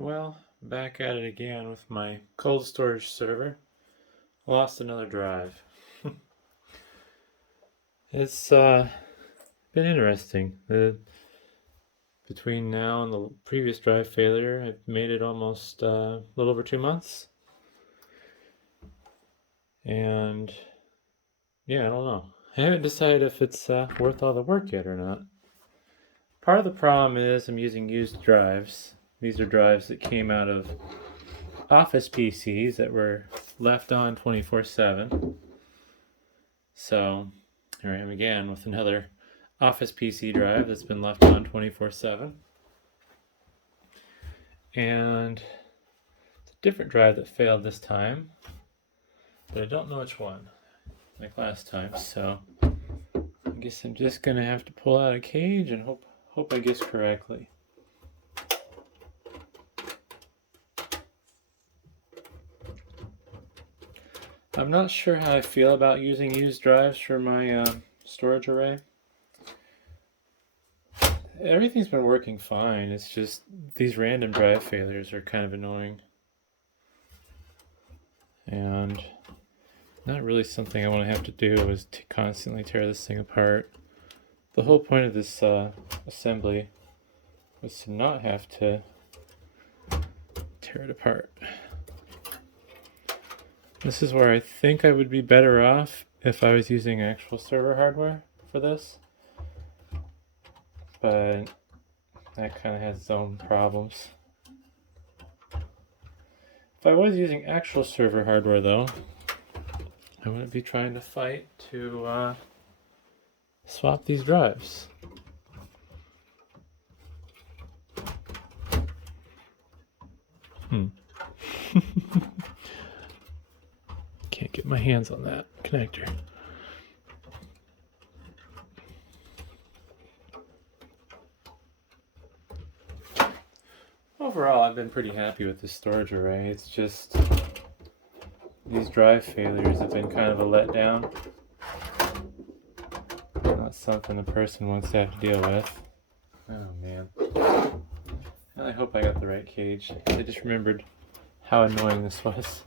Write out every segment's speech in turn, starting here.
Well, back at it again with my cold storage server. Lost another drive. It's been interesting. Between now and the previous drive failure, I've made it almost a little over 2 months. And yeah, I don't know. I haven't decided if it's worth all the work yet or not. Part of the problem is I'm using used drives. These are drives that came out of office PCs that were left on 24/7. So here I am again with another office PC drive that's been left on 24/7. And it's a different drive that failed this time, but I don't know which one, like last time. So I guess I'm just gonna have to pull out a cage and hope I guess correctly. I'm not sure how I feel about using used drives for my storage array. Everything's been working fine. It's just these random drive failures are kind of annoying. And not really something I want to have to do is to constantly tear this thing apart. The whole point of this assembly was to not have to tear it apart. This is where I think I would be better off if I was using actual server hardware for this. But that kind of has its own problems. If I was using actual server hardware though, I wouldn't be trying to fight to swap these drives. Can't get my hands on that connector. Overall, I've been pretty happy with this storage array. It's just these drive failures have been kind of a letdown. Not something a person wants to have to deal with. Oh man. I hope I got the right cage. I just remembered how annoying this was.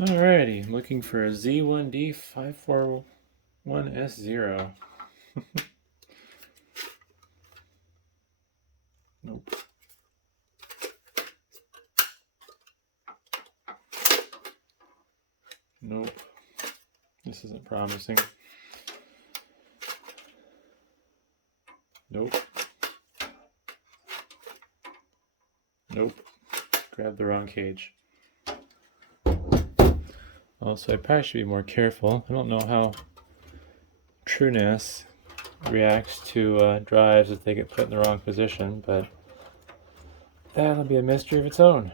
Alrighty, I'm looking for a Z1D541S0. Nope. Nope. This isn't promising. Nope. Nope. Grabbed the wrong cage. Also, I probably should be more careful. I don't know how TrueNas reacts to drives if they get put in the wrong position, but that'll be a mystery of its own.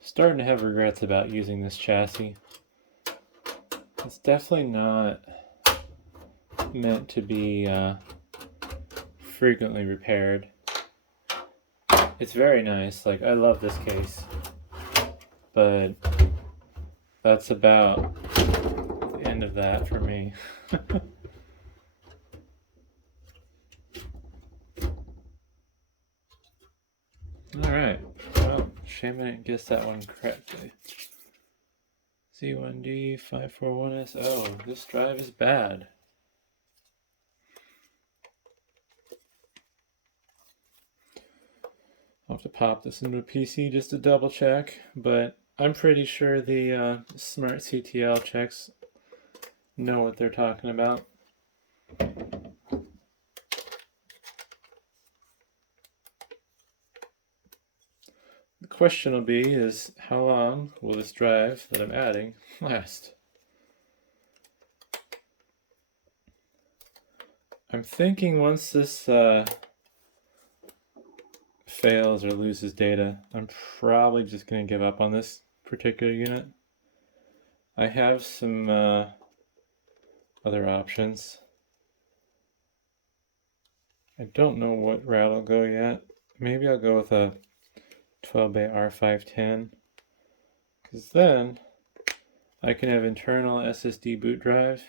Starting to have regrets about using this chassis. It's definitely not meant to be frequently repaired. It's very nice, like I love this case, but that's about the end of that for me. Alright, well, shame I didn't guess that one correctly. Z1D541S. Oh, this drive is bad. I'll have to pop this into a PC just to double check, but I'm pretty sure the smart CTL checks know what they're talking about. The question will be is how long will this drive that I'm adding last? I'm thinking once this fails or loses data, I'm probably just going to give up on this particular unit. I have some other options. I don't know what route I'll go yet. Maybe I'll go with a 12-bay R510, because then I can have internal SSD boot drive,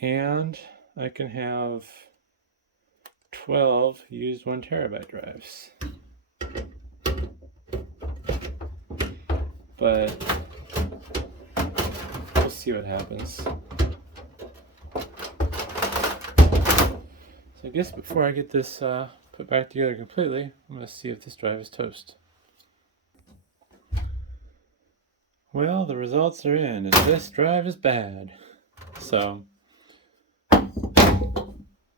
and I can have 12 used 1 terabyte drives. But we'll see what happens. So I guess before I get this put back together completely, I'm going to see if this drive is toast. Well, the results are in, and this drive is bad. So,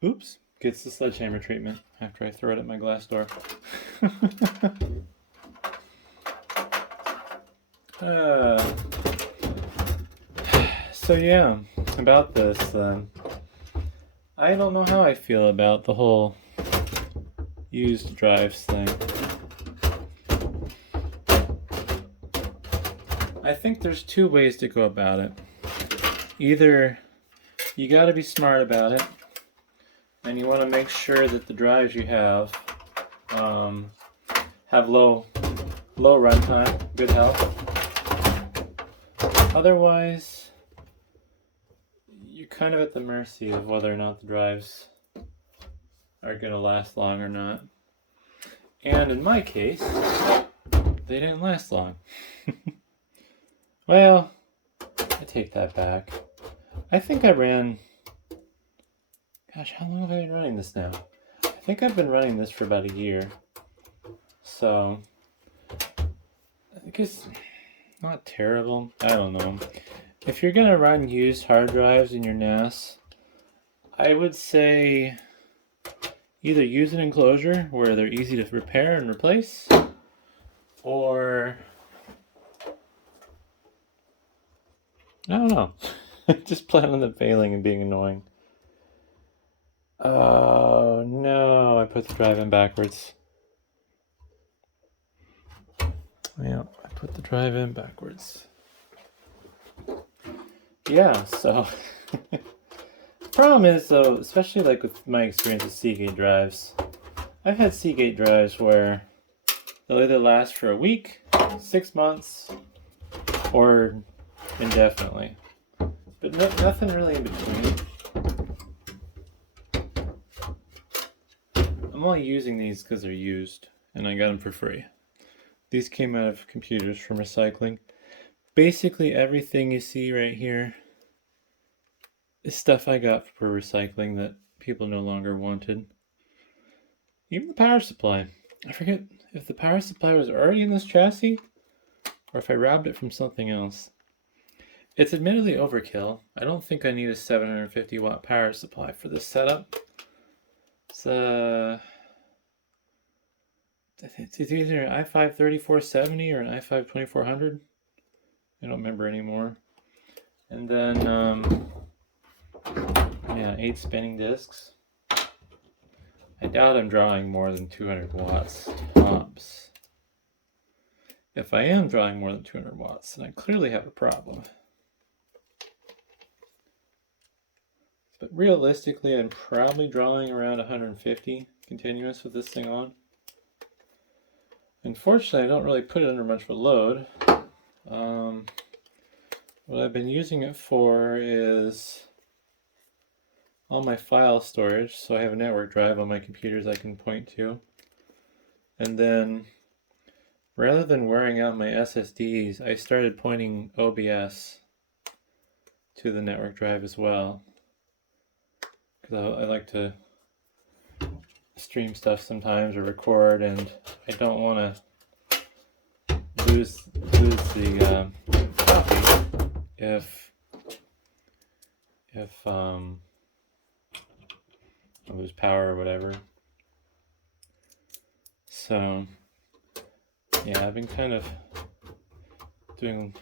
oops, gets the sledgehammer treatment after I throw it at my glass door. So yeah, about this, I don't know how I feel about the whole used drives thing. I think there's 2 ways to go about it. Either you gotta be smart about it, and you want to make sure that the drives you have low runtime, good health. Otherwise, you're kind of at the mercy of whether or not the drives are going to last long or not. And in my case, they didn't last long. Well, I take that back. I think I ran... Gosh, how long have I been running this now? I think I've been running this for about a year. So, I guess not terrible. I don't know. If you're going to run used hard drives in your NAS, I would say either use an enclosure where they're easy to repair and replace, or I don't know. Just plan on them failing and being annoying. Oh no, I put the drive in backwards. Yeah, I put the drive in backwards. Yeah, so the problem is though, especially like with my experience with Seagate drives, I've had Seagate drives where they'll either last for a week, 6 months, or indefinitely. But nothing really in between. I'm only using these because they're used, and I got them for free. These came out of computers from recycling. Basically everything you see right here is stuff I got for recycling that people no longer wanted. Even the power supply. I forget if the power supply was already in this chassis, or if I robbed it from something else. It's admittedly overkill. I don't think I need a 750 watt power supply for this setup. It's either an i5 3470 or an i5 2400. I don't remember anymore. And then, yeah, 8 spinning discs. I doubt I'm drawing more than 200 watts tops. If I am drawing more than 200 watts, then I clearly have a problem. But realistically, I'm probably drawing around 150 continuous with this thing on. Unfortunately, I don't really put it under much of a load. What I've been using it for is all my file storage. So I have a network drive on my computers I can point to. And then, rather than wearing out my SSDs, I started pointing OBS to the network drive as well. Because I like to stream stuff sometimes or record, and I don't want to lose the copy if I lose power or whatever. So yeah, I've been kind of doing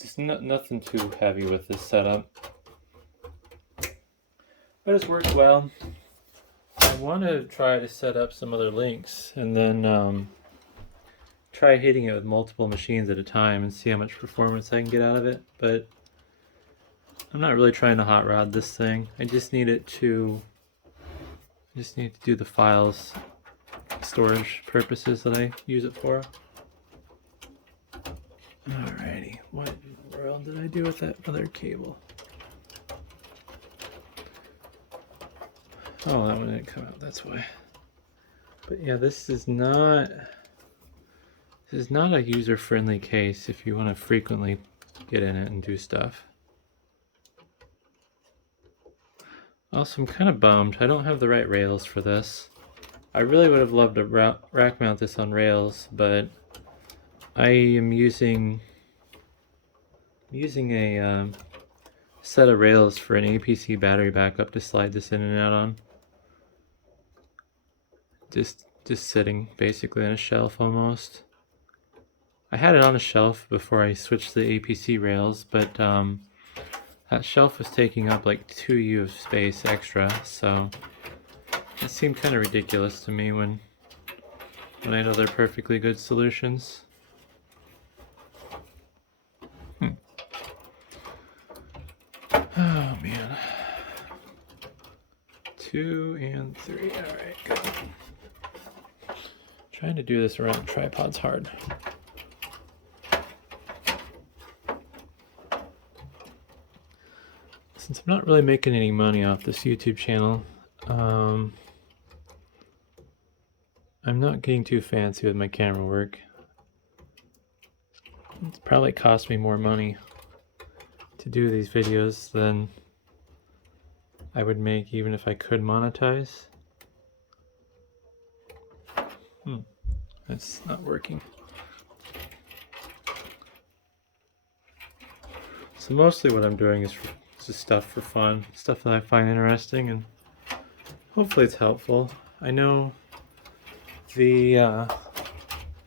just nothing too heavy with this setup. but it's worked well. I want to try to set up some other links and then try hitting it with multiple machines at a time and see how much performance I can get out of it. But I'm not really trying to hot rod this thing. I just need to do the files storage purposes that I use it for. Alrighty, what in the world did I do with that other cable? Oh, that one didn't come out, that's why. But yeah, this is not a user-friendly case if you want to frequently get in it and do stuff. Also, I'm kind of bummed. I don't have the right rails for this. I really would have loved to rack mount this on rails, but I am using a set of rails for an APC battery backup to slide this in and out on. Just sitting basically on a shelf almost. I had it on a shelf before I switched to the APC rails, but that shelf was taking up like 2U of space extra, so it seemed kind of ridiculous to me when I had other perfectly good solutions. Oh man. 2 and 3. Alright, good. Trying to do this around the tripod's hard. Since I'm not really making any money off this YouTube channel, I'm not getting too fancy with my camera work. It's probably cost me more money to do these videos than I would make even if I could monetize. That's not working. So mostly what I'm doing is just stuff for fun, stuff that I find interesting, and hopefully it's helpful. I know the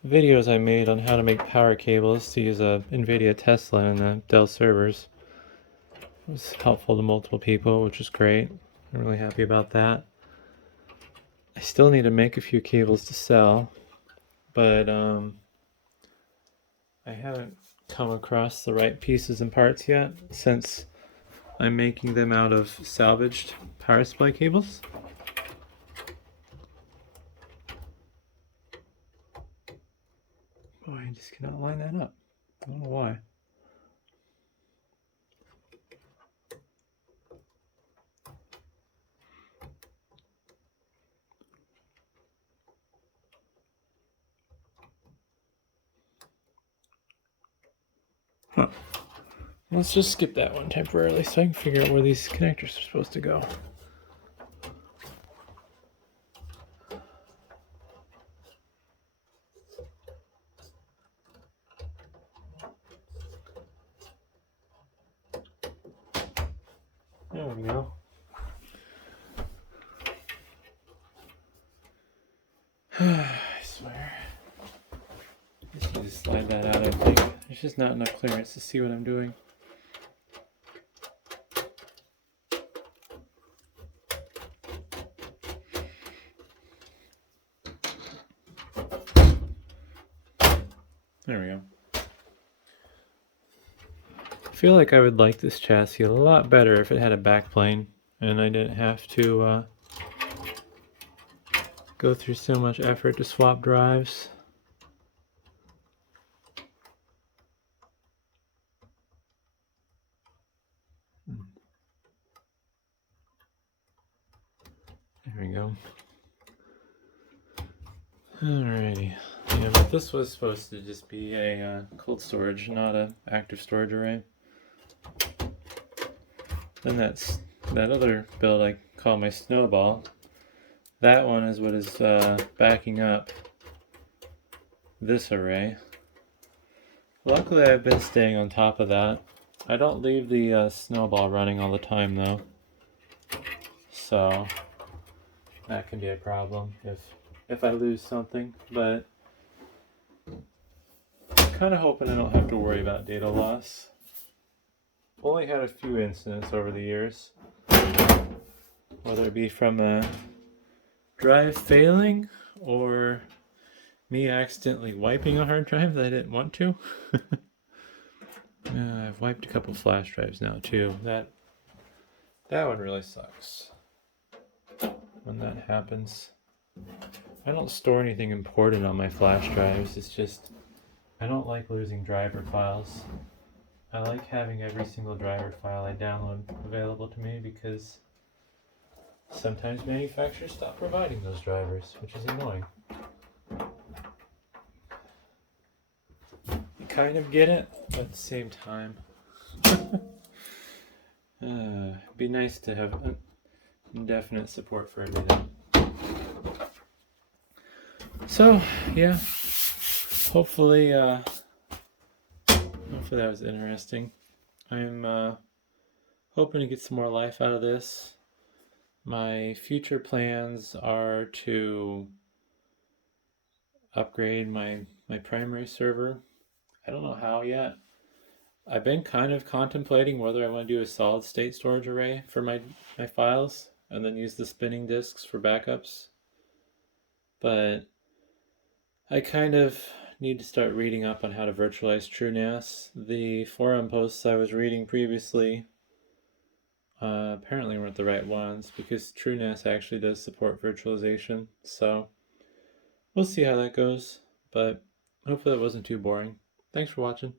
videos I made on how to make power cables to use a NVIDIA Tesla and the Dell servers was helpful to multiple people, which is great. I'm really happy about that. I still need to make a few cables to sell, but I haven't come across the right pieces and parts yet, since I'm making them out of salvaged power supply cables. Boy, I just cannot line that up. I don't know why. Huh. Let's just skip that one temporarily so I can figure out where these connectors are supposed to go. There we go. I swear. I just need to slide that out, I think. There's just not enough clearance to see what I'm doing. There we go. I feel like I would like this chassis a lot better if it had a backplane and I didn't have to go through so much effort to swap drives. There we go. Alrighty. Yeah, but this was supposed to just be a cold storage, not an active storage array. Then that other build I call my snowball. That one is what is backing up this array. Luckily I've been staying on top of that. I don't leave the snowball running all the time though. So that can be a problem if I lose something, but I'm kind of hoping I don't have to worry about data loss. Only had a few incidents over the years. whether it be from a drive failing or me accidentally wiping a hard drive that I didn't want to. I've wiped a couple flash drives now too. That one really sucks when that happens. I don't store anything important on my flash drives. It's just I don't like losing driver files. I like having every single driver file I download available to me because sometimes manufacturers stop providing those drivers, which is annoying. You kind of get it, but at the same time, it'd be nice to have indefinite support for everything. So, yeah, hopefully that was interesting. I'm hoping to get some more life out of this. My future plans are to upgrade my primary server. I don't know how yet. I've been kind of contemplating whether I want to do a solid state storage array for my files and then use the spinning disks for backups. But I kind of need to start reading up on how to virtualize TrueNas. The forum posts I was reading previously apparently weren't the right ones because TrueNas actually does support virtualization. So we'll see how that goes, but hopefully that wasn't too boring. Thanks for watching.